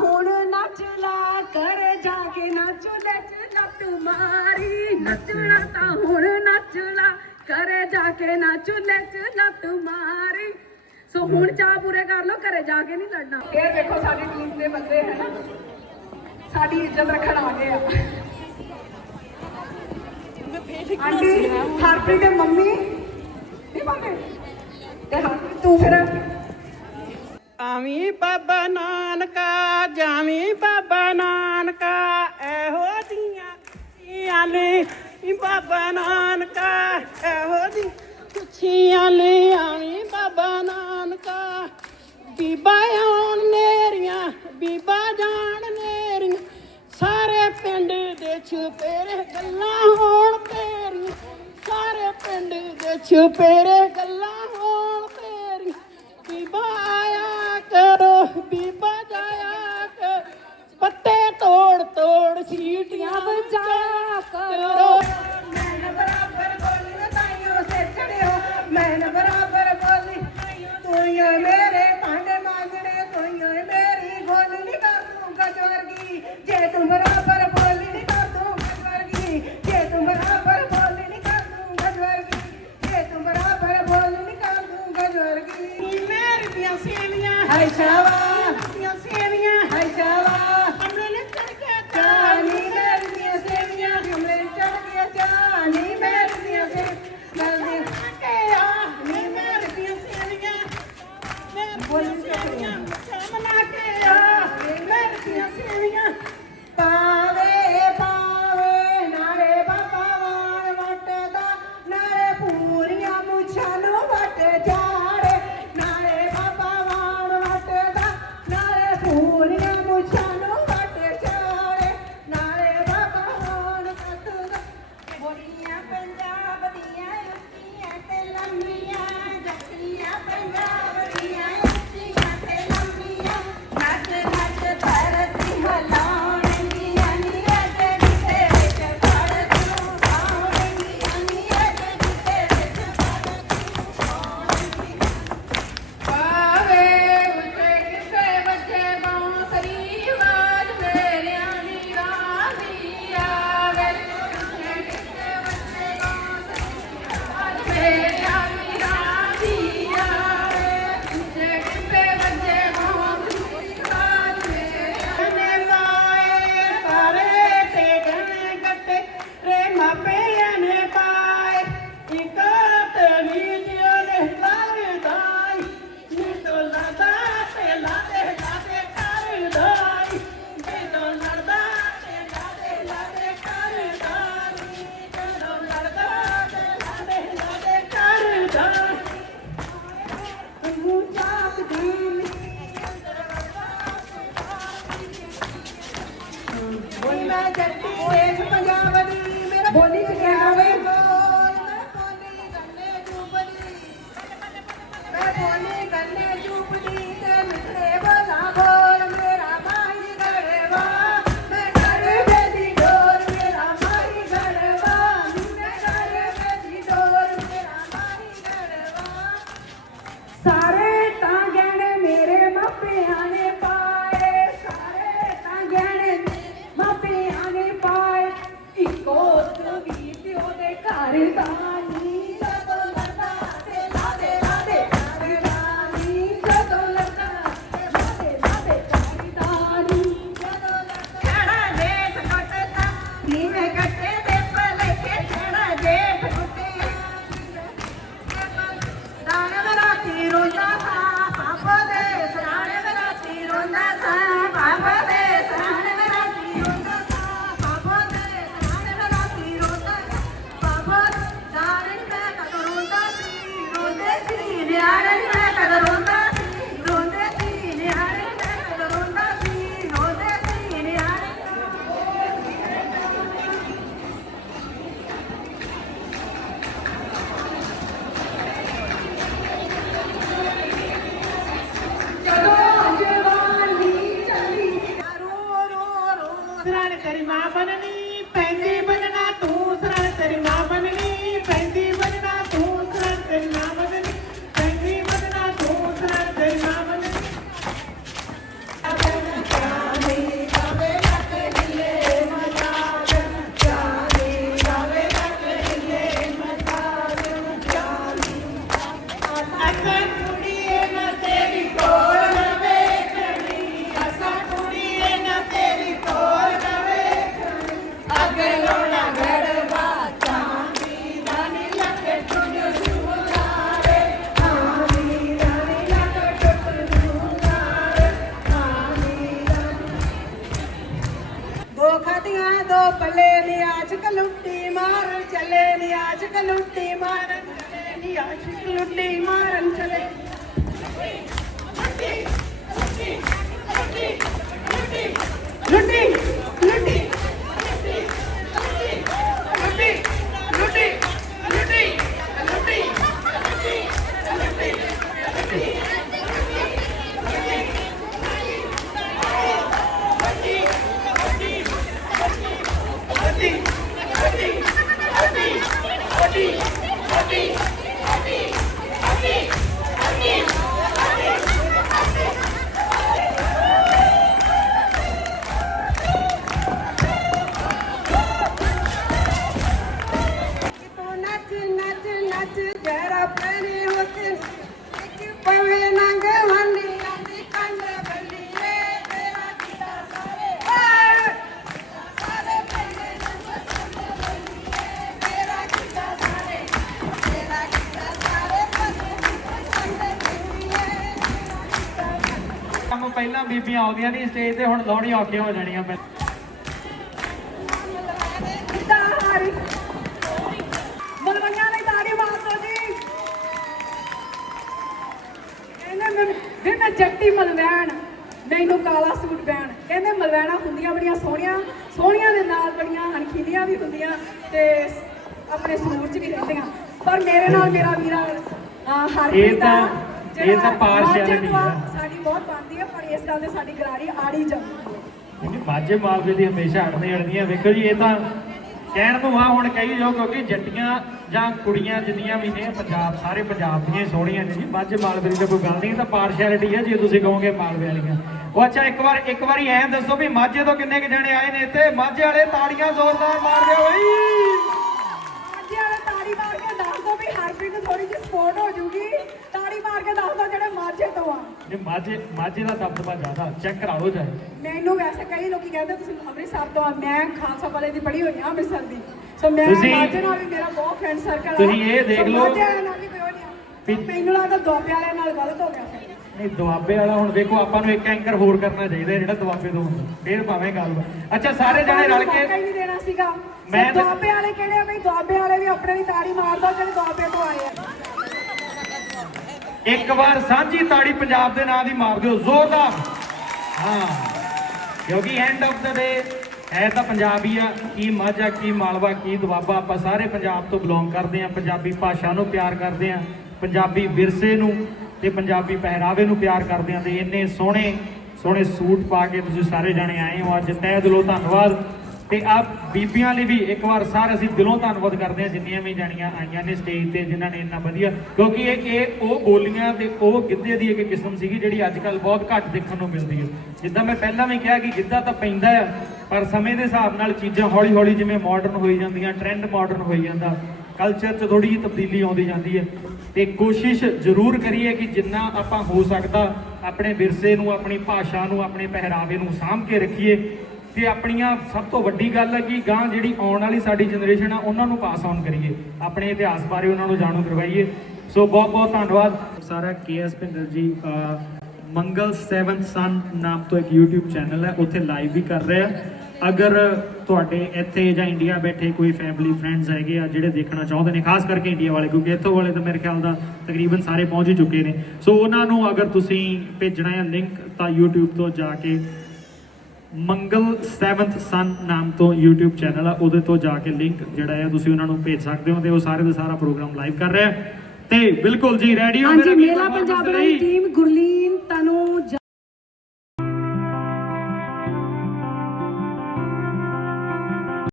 ਹੁਣ ਨੱਚ ਲੈ ਕਰ ਜਾ ਕੇ ਨੱਚ ਨੱਚ ਲੱਤ ਮਾਰੀ। ਨੱਚਣਾ ਤਾਂ ਹੁਣ ਨੱਚ ਲੈ ਕਰ ਜਾ ਕੇ ਨੱਚ ਨੱਚ ਲੱਤ ਮਾਰੀ। ਸੋ ਹੁਣ ਚਾਹ ਪੂਰੇ ਕਰ ਲਓ, ਘਰੇ ਜਾ ਕੇ ਨਹੀਂ ਲੜਨਾ। ਇਹ ਦੇਖੋ ਸਾਡੀ ਟੀਮ ਦੇ ਬੰਦੇ ਹੈ ਨਾ। ਸਾਡੀ ਇੱਜ਼ਤ ਰੱਖਣ ਆ ਗਏ ਆ। ਆਂਟੀ, ਹਰਪ੍ਰੀਤ ਦੇ ਮੰਮੀ। ਇਹ ਬੰਦੇ ਤੇ ਤੂੰ ਫਿਰ ਆਵੀ ਬਾਬਾ ਨਾਨਕਾ, ਜਾਵੀ ਬਾਬਾ ਨਾਨਕਾ। ਇਹੋ ਦੀਆਂ ਸੁੱਖੀਆਂ ਲਈ ਬਾਬਾ ਨਾਨਕਾ। ਇਹੋ ਦੀ ਸੁੱਖੀਆਂ ਲਈ ਆਵੀ ਬਾਬਾ ਨਾਨਕਾ। ਬੀਬਾ ਆਉਣ ਨੇਰੀਆਂ, ਬੀਬਾ ਜਾਣ ਨੇਰੀਆਂ। ਸਾਰੇ ਪਿੰਡ ਦੇ ਛੁਪੇਰੇ ਗੱਲਾਂ ਹੋਣ ਤੇਰੀਆਂ ਸਾਰੇ ਪਿੰਡ ਦੇ ਛੁਪੇਰੇ ਗੱਲਾਂ 他们加！Sorry. wanted to ਬੱਲੇ ਨੀ ਆਸ਼ਕ ਲੁੱਟੀ ਮਾਰਨ ਚੱਲੇ ਨੀ ਆਸ਼ਕ ਲੁੱਟੀ ਮਾਰਨ ਚੱਲੇ ਨੀ ਆਸ਼ਕ ਲੁੱਟੀ ਮਾਰਨ ਚੱਲੇ ਲੁੱਟੀ ਲੁੱਟੀ ਆਉਂਦੀਆਂ ਨਹੀਂ ਸਟੇਜ ਤੇ ਹੁਣ ਲਾਉਣੀ ਔਖੀਆਂ ਹੋ ਜਾਣੀਆਂ ਮੈਂ ਵੀ ਜੱਟੀ ਮਲਵੈਣ। ਮੈਨੂੰ ਕਾਲਾ ਸੂਟ ਪੈਣ ਕਹਿੰਦੇ ਮਲਵੈਣਾ ਹੁੰਦੀਆਂ ਬੜੀਆਂ ਸੋਹਣੀਆਂ। ਸੋਹਣੀਆਂ ਦੇ ਨਾਲ ਬੜੀਆਂ ਅਣਖੀਲੀਆਂ ਵੀ ਹੁੰਦੀਆਂ ਤੇ ਆਪਣੇ ਸੂਟ 'ਚ ਵੀ ਰਹਿੰਦੀਆਂ। ਪਰ ਮੇਰੇ ਨਾਲ ਮੇਰਾ ਵੀਰਾ ਹਰਪ੍ਰੀਤ ਇਹ ਤਾਂ- ਆ, ਇਹ ਤਾਂ ਮਾਝੇ ਆ, ਆ। ਸਾਡੀ ਬਹੁਤ ਬਣਦੀ ਹੈ ਪਰ ਇਸ ਗੱਲ ਤੇ ਸਾਡੀ ਗਰਾਰੀ ਆੜੀ ਜਾਂਦੀ ਹੈ ਕਿਉਂਕਿ ਮਾਝੇ ਮਾਲਵੇ ਦੀ ਹਮੇਸ਼ਾ ਅੜਦੀਆਂ ਅੜਦੀਆਂ ਵੇਖੋ ਜੀ ਇਹ ਤਾਂ ਕਹਿਣ ਨੂੰ ਆ ਹੁਣ ਕਹੀ ਜਾਓ ਕਿਉਂਕਿ ਜੱਟੀਆਂ ਜਾਂ ਕੁੜੀਆਂ ਜਿੰਨੀਆਂ ਵੀ ਨੇ ਪੰਜਾਬ ਸਾਰੇ ਪੰਜਾਬ ਦੀਆਂ ਸੋਹਣੀਆਂ ਨੇ ਜੀ। ਮਾਝੇ ਮਾਲਵੇ ਦੀ ਤਾਂ ਕੋਈ ਗੱਲ ਨਹੀਂ ਤਾਂ ਪਾਰਸ਼ੈਲਿਟੀ ਹੈ ਜੇ ਤੁਸੀਂ ਕਹੋਗੇ ਮਾਲਵੇ ਵਾਲੀਆਂ। ਉਹ ਅੱਛਾ ਇੱਕ ਵਾਰ ਇੱਕ ਵਾਰੀ ਐਂ ਦੱਸੋ ਵੀ ਮਾਝੇ ਤੋਂ ਕਿੰਨੇ ਕੁ ਜਣੇ ਆਏ ਨੇ ਇੱਥੇ? ਮਾਝੇ ਵਾਲੇ ਤਾੜੀਆਂ ਜ਼ੋਰਦਾਰ ਮਾਰ ਦਿਓ ਬਈ। ਅੱਜ ਵਾਲੇ ਤਾੜੀ ਮਾਰ ਕੇ ਦੱਸ ਵੀ ਹਰਪ੍ਰੀਤ ਥੋੜੀ ਜਿਹੀ ਸਪੋਰਟ ਹੋ ਜੂਗੀ ਤਾੜੀ ਮਾਰ ਕੇ ਦੱਸ ਦੋ ਜਿਹੜੇ ਮਾਝੇ ਜੇ ਮਾਝੇ ਮਾਝੇ ਦਾ ਦਬਦਬਾ ਜ਼ਿਆਦਾ ਚੈੱਕ ਕਰਾ ਲਓ ਚਾਹੇ ਮੈਨੂੰ ਵੈਸੇ ਕਈ ਲੋਕੀ ਕਹਿੰਦੇ ਤੁਸੀਂ ਅੰਮ੍ਰਿਤਸਰ ਤੋਂ ਆ ਮੈਂ ਖਾਲਸਾ ਵਾਲੇ ਦੀ ਪੜ੍ਹੀ ਹੋਈ ਆ ਅੰਮ੍ਰਿਤਸਰ ਦੀ। ਸੋ ਮੈਂ ਤੁਸੀਂ- ਮਾਝੇ ਨਾਲ ਵੀ ਮੇਰਾ ਬਹੁਤ ਫਰੈਂਡ ਸਰਕਲ ਆ। ਤੁਸੀਂ ਇਹ ਦੇਖ ਲਓ- ਮਾਝੇ ਵਾਲਿਆਂ ਨਾਲ ਵੀ ਕੋਈ ਉਹ ਨਹੀਂ ਆ। ਵੀ- ਮੈਨੂੰ ਲੱਗਦਾ ਦੋਪੇ ਵਾਲਿਆਂ ਨਾਲ ਗਲਤ ਹੋ ਗਿਆ ਫਿਰ। ਨਹੀਂ ਦੁਆਬੇ ਵਾਲਾ ਹੁਣ ਦੇਖੋ ਆਪਾਂ ਨੂੰ ਇੱਕ ਐਂਕਰ ਹੋਰ ਕਰਨਾ ਚਾਹੀਦਾ ਜਿਹੜਾ ਦੁਆਬੇ ਤੋਂ ਹੁੰਦਾ। ਫੇਰ ਭਾਵੇਂ ਗੱਲ। ਅੱਛਾ ਸਾਰੇ ਜਣੇ ਰਲ ਮੌਕਾ ਹੀ ਕੇ ਨਹੀਂ ਦੇਣਾ ਸੀਗਾ। ਮੈਂ ਮੈਂ ਤਾਂ- ਦੋਪੇ ਵਾਲੇ ਕਹਿੰਦੇ ਆ ਬਈ? ਦੋਪੇ ਵਾਲੇ ਵੀ ਆਪਣੇ ਦੀ ਤਾੜੀ ਮਾਰ ਦੋ ਜਿਹੜੇ ਦੋਪੇ ਤੋਂ ਆਏ ਆ। ਇੱਕ ਵਾਰ ਸਾਂਝੀ ਤਾੜੀ ਪੰਜਾਬ ਦੇ ਨਾਂ ਦੀ ਮਾਰ ਦਿਓ, ਜ਼ੋਰਦਾਰ। ਹਾਂ, ਕਿਉਂਕਿ ਐਂਡ ਆਫ ਦਾ ਡੇ ਹੈ ਤਾਂ ਪੰਜਾਬੀ ਆ, ਕੀ ਮਾਝਾ ਕੀ ਮਾਲਵਾ, ਕੀ ਦੁਆਬਾ, ਆਪਾਂ ਸਾਰੇ ਪੰਜਾਬ ਤੋਂ ਬਿਲੋਂਗ ਕਰਦੇ ਆ, ਪੰਜਾਬੀ ਭਾਸ਼ਾ ਨੂੰ ਪਿਆਰ ਕਰਦੇ ਆ, ਪੰਜਾਬੀ ਵਿਰਸੇ ਨੂੰ ਤੇ ਪੰਜਾਬੀ ਪਹਿਰਾਵੇ ਨੂੰ ਪਿਆਰ ਕਰਦੇ ਆ, ਤੇ ਇੰਨੇ ਸੋਹਣੇ ਸੋਹਣੇ ਸੂਟ ਪਾ ਕੇ ਤੁਸੀਂ ਸਾਰੇ ਜਾਣੇ ਆਏ ਹੋ ਅੱਜ। ਤਹਿ ਦਿਲੋਂ ਧੰਨਵਾਦ। ਤੇ ਆਪ ਬੀਬੀਆਂ ਲਈ ਵੀ ਇੱਕ ਵਾਰ ਸਾਰ ਅਸੀਂ ਦਿਲੋਂ ਧੰਨਵਾਦ ਕਰਦੇ ਹਾਂ ਜਿੰਨੀਆਂ ਵੀ ਜਾਣੀਆਂ ਆਈਆਂ ਨੇ ਸਟੇਜ ਤੇ ਜਿਨ੍ਹਾਂ ਨੇ ਇੰਨਾ ਵਧੀਆ, ਕਿਉਂਕਿ ਇਹ ਇਹ ਉਹ ਬੋਲੀਆਂ ਤੇ ਉਹ ਗਿੱਧੇ ਦੀ ਇੱਕ ਕਿਸਮ ਸੀਗੀ ਜਿਹੜੀ ਅੱਜ ਕੱਲ ਬਹੁਤ ਘੱਟ ਦੇਖਣ ਨੂੰ ਮਿਲਦੀ ਹੈ। ਜਿੱਦਾਂ ਮੈਂ ਪਹਿਲਾਂ ਵੀ ਕਿਹਾ ਕਿ ਗਿੱਧਾ ਤਾਂ ਪੈਂਦਾ ਆ, ਪਰ ਸਮੇਂ ਦੇ ਹਿਸਾਬ ਨਾਲ ਚੀਜ਼ਾਂ ਹੌਲੀ ਹੌਲੀ ਜਿਵੇਂ ਮਾਡਰਨ ਹੋਈ ਜਾਂਦੀਆਂ ਟ੍ਰੈਂਡ ਮਾਡਰਨ ਹੋਈ ਜਾਂਦਾ ਕਲਚਰ 'ਚ ਥੋੜੀ ਜਿਹੀ ਤਬਦੀਲੀ ਆਉਂਦੀ ਜਾਂਦੀ ਹੈ। ਤੇ ਕੋਸ਼ਿਸ਼ ਜ਼ਰੂਰ ਕਰੀਏ ਕਿ ਜਿੰਨਾ ਆਪਾਂ ਹੋ ਸਕਦਾ ਆਪਣੇ ਵਿਰਸੇ ਨੂੰ, ਆਪਣੀ ਭਾਸ਼ਾ ਨੂੰ, ਆਪਣੇ ਪਹਿਰਾਵੇ ਨੂੰ ਸਾਂਭ ਕੇ ਰੱਖੀਏ। ਤੇ ਆਪਣੀਆਂ ਸਭ ਤੋਂ ਵੱਡੀ ਗੱਲ ਹੈ ਕਿ ਗਾਂ ਜਿਹੜੀ ਆਉਣ ਵਾਲੀ ਸਾਡੀ ਜਨਰੇਸ਼ਨ ਆ, ਉਹਨਾਂ ਨੂੰ ਪਾਸ ਆਨ ਕਰੀਏ। ਆਪਣੇ ਇਤਿਹਾਸ ਬਾਰੇ ਉਹਨਾਂ ਨੂੰ ਜਾਣੂ ਕਰਵਾਈਏ। ਸੋ ਬਹੁਤ ਬਹੁਤ ਧੰਨਵਾਦ। ਸਾਰਾ ਕੇਐਸ ਭਿੰਦਰ ਜੀ ਮੰਗਲ 7th ਸਨ ਨਾਮ ਤੋਂ ਇੱਕ YouTube ਚੈਨਲ ਹੈ, ਉੱਥੇ ਲਾਈਵ ਵੀ ਕਰ ਰਿਹਾ ਅਗਰ ਤੁਹਾਡੇ ਇੱਥੇ ਜਾਂ ਇੰਡੀਆ ਬੈਠੇ ਕੋਈ ਫੈਮਿਲੀ ਫਰੈਂਡਸ ਹੈਗੇ ਆ, ਜਿਹੜੇ ਦੇਖਣਾ ਚਾਹੁੰਦੇ ਨੇ, ਖਾਸ ਕਰਕੇ ਇੰਡੀਆ ਵਾਲੇ, ਕਿਉਂਕਿ ਇੱਥੋਂ ਵਾਲੇ ਤਾਂ ਮੇਰੇ ਖਿਆਲ ਦਾ ਤਕਰੀਬਨ ਸਾਰੇ ਪਹੁੰਚ ਹੀ ਚੁੱਕੇ ਨੇ। ਸੋ ਉਹਨਾਂ ਨੂੰ ਅਗਰ ਤੁਸੀਂ ਭੇਜਣਾ ਹੈ ਲਿੰਕ ਤਾਂ YouTube ਤੋਂ ਜਾ ਕੇ ਮੰਗਲ 7th ਸਨ ਨਾਮ ਤੋਂ YouTube ਚੈਨਲ ਆ ਉਹਦੇ ਤੋਂ ਜਾ ਕੇ ਲਿੰਕ ਜਿਹੜਾ ਹੈ ਤੁਸੀਂ ਉਹਨਾਂ ਨੂੰ ਭੇਜ ਸਕਦੇ ਹੋ ਤੇ ਉਹ ਸਾਰੇ ਦਾ ਸਾਰਾ ਪ੍ਰੋਗਰਾਮ ਲਾਈਵ ਕਰ ਰਿਹਾ। ਤੇ ਬਿਲਕੁਲ ਜੀ ਰੈਡੀ ਹੋ ਹਾਂਜੀ ਮੇਲਾ ਪੰਜਾਬ? ਦੀ ਟੀਮ ਗੁਰਲੀਨ ਤਨੂ